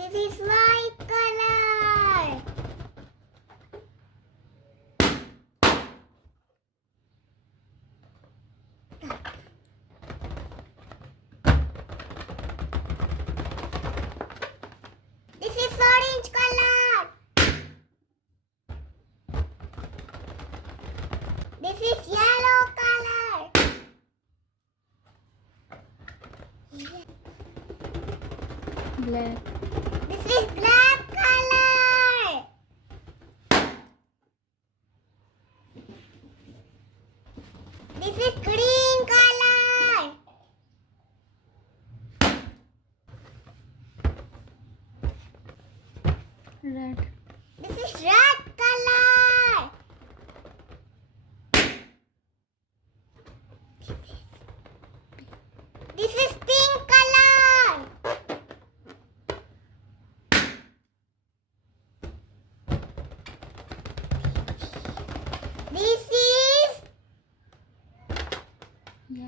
This is white color. This is orange color. This is yellow color. Black. This is black color. This is green color. Red. This is red color. This is pink color. This is Yeah.